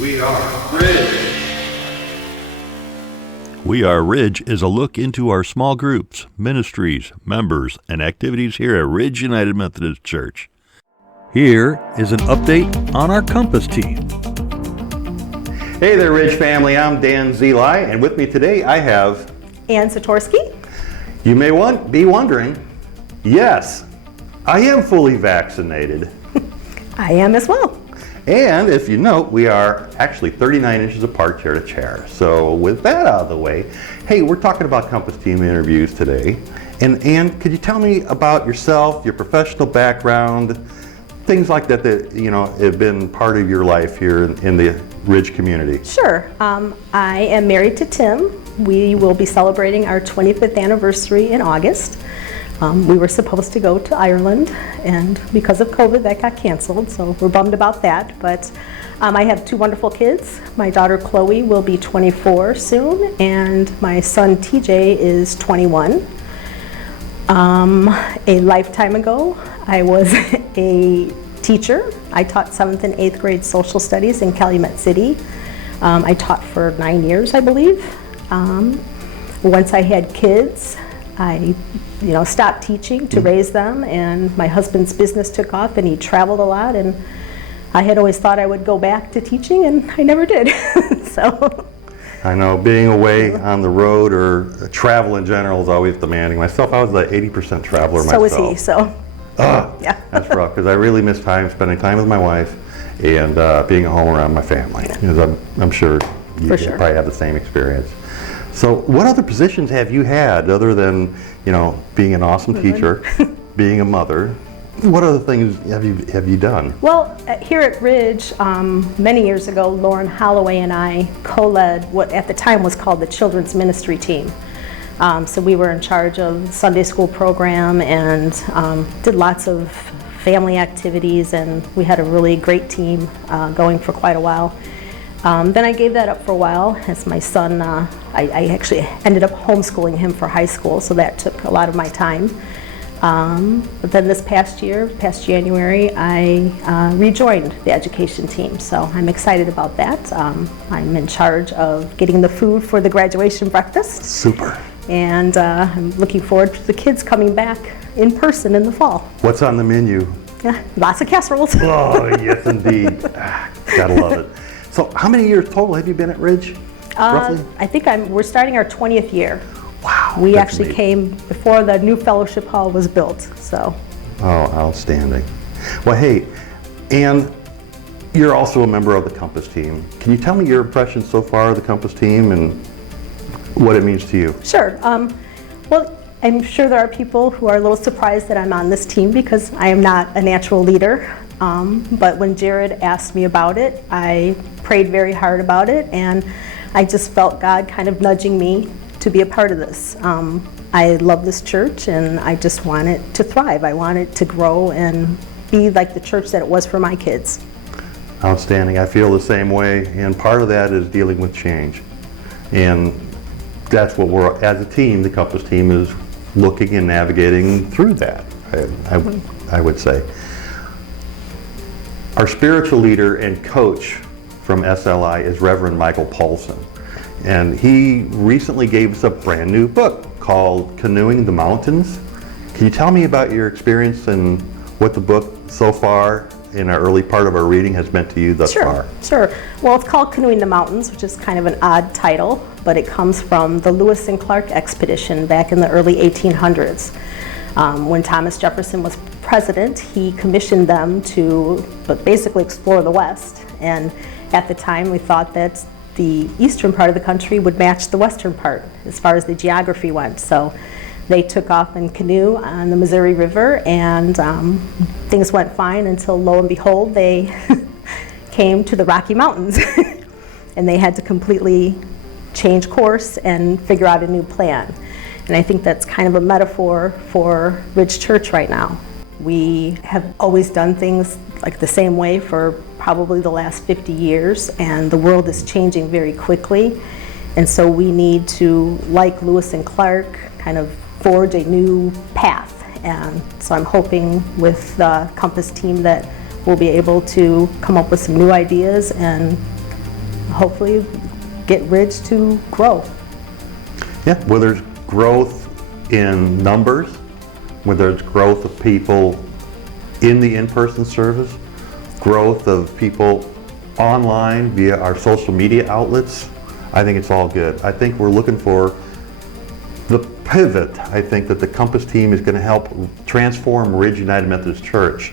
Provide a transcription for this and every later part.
We are Ridge. We Are Ridge is a look into our small groups, ministries, members, and activities here at Ridge United Methodist Church. Here is an update on our Compass team. Hey there, Ridge family. I'm Dan Zeli, and with me today I have And ZATORSKI. You may be wondering, yes, I am fully vaccinated. I am as well. And if you note, we are actually 39 inches apart chair to chair. So with that out of the way, hey, we're talking about Compass team interviews today. And could you tell me about yourself, your professional background, things like that have been part of your life here in the Ridge community? Sure. I am married to Tim. We will be celebrating our 25th anniversary in August. We were supposed to go to Ireland, and because of COVID that got canceled, so we're bummed about that. But I have two wonderful kids. My daughter Chloe will be 24 soon, and my son TJ is 21. A lifetime ago, I was a teacher. I taught 7th and 8th grade social studies in Calumet City. I taught for 9 years, I believe. Once I had kids, I stopped teaching to raise them, and my husband's business took off and he traveled a lot, and I had always thought I would go back to teaching, and I never did. So I know being away on the road or travel in general is always demanding. Myself, I was the 80% traveler myself. So was he, so. Yeah. That's rough, because I really miss spending time with my wife and being at home around my family. Because I'm sure you probably have the same experience. So what other positions have you had other than, being an awesome teacher, being a mother? What other things have you done? Well, here at Ridge, many years ago, Lauren Holloway and I co-led what at the time was called the Children's Ministry Team. So we were in charge of the Sunday school program and did lots of family activities, and we had a really great team going for quite a while. Then I gave that up for a while as my son, I actually ended up homeschooling him for high school, so that took a lot of my time. But then this past January, I rejoined the education team, so I'm excited about that. I'm in charge of getting the food for the graduation breakfast. Super. And I'm looking forward to the kids coming back in person in the fall. What's on the menu? Lots of casseroles. Oh, yes indeed. Gotta love it. So how many years total have you been at Ridge, roughly? I think we're starting our 20th year. Wow. We actually came before the new fellowship hall was built, so. Oh, outstanding. Well, hey, and you're also a member of the Compass team. Can you tell me your impressions so far of the Compass team and what it means to you? Sure. Well, I'm sure there are people who are a little surprised that I'm on this team because I am not a natural leader. But when Jared asked me about it, I prayed very hard about it, and I just felt God kind of nudging me to be a part of this. I love this church, and I just want it to thrive. I want it to grow and be like the church that it was for my kids. Outstanding. I feel the same way, and part of that is dealing with change. And that's what we're, as a team, the Compass team is looking and navigating through that, I would say. Our spiritual leader and coach from SLI is Reverend Michael Paulson. And he recently gave us a brand new book called Canoeing the Mountains. Can you tell me about your experience and what the book so far in our early part of our reading has meant to you thus far? Sure. Well, it's called Canoeing the Mountains, which is kind of an odd title, but it comes from the Lewis and Clark expedition back in the early 1800s. When Thomas Jefferson was president, he commissioned them to basically explore the West. And at the time, we thought that the eastern part of the country would match the western part as far as the geography went. So they took off in canoe on the Missouri River, and things went fine until, lo and behold, they came to the Rocky Mountains. And they had to completely change course and figure out a new plan. And I think that's kind of a metaphor for Ridge Church right now. We have always done things like the same way for probably the last 50 years, and the world is changing very quickly. And so we need to, like Lewis and Clark, kind of forge a new path. And so I'm hoping with the Compass team that we'll be able to come up with some new ideas and hopefully get Ridge to grow. Yeah, whether it's growth in numbers, whether it's growth of people in the in-person service, growth of people online via our social media outlets, I think it's all good. I think we're looking for the pivot. I think that the Compass team is going to help transform Ridge United Methodist Church.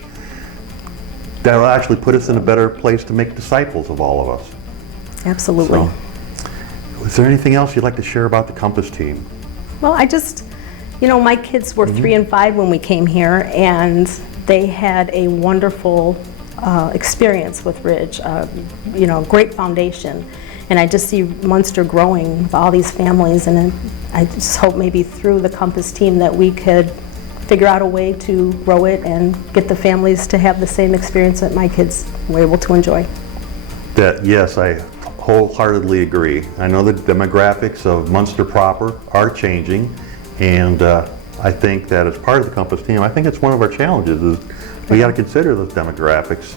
That'll actually put us in a better place to make disciples of all of us. Absolutely. So, is there anything else you'd like to share about the Compass team? Well, my kids were 3 and 5 when we came here, and they had a wonderful experience with Ridge, great foundation. And I just see Munster growing with all these families, and I just hope maybe through the Compass team that we could figure out a way to grow it and get the families to have the same experience that my kids were able to enjoy. Yes, I wholeheartedly agree. I know the demographics of Munster proper are changing, and I think that as part of the Compass team, I think it's one of our challenges is we got to consider those demographics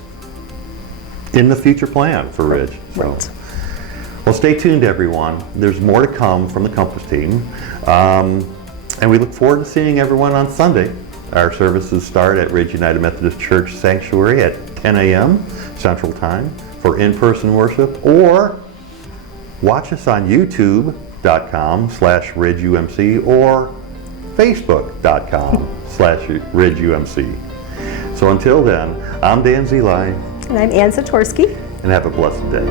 in the future plan for Ridge. So. Right. Well, stay tuned, everyone. There's more to come from the Compass team, and we look forward to seeing everyone on Sunday. Our services start at Ridge United Methodist Church Sanctuary at 10 a.m. Central Time for in-person worship, or watch us on youtube.com/RidgeUMC or facebook.com/RidgeUMC. So until then, I'm Dan Zeli. And I'm Ann ZATORSKI. And have a blessed day.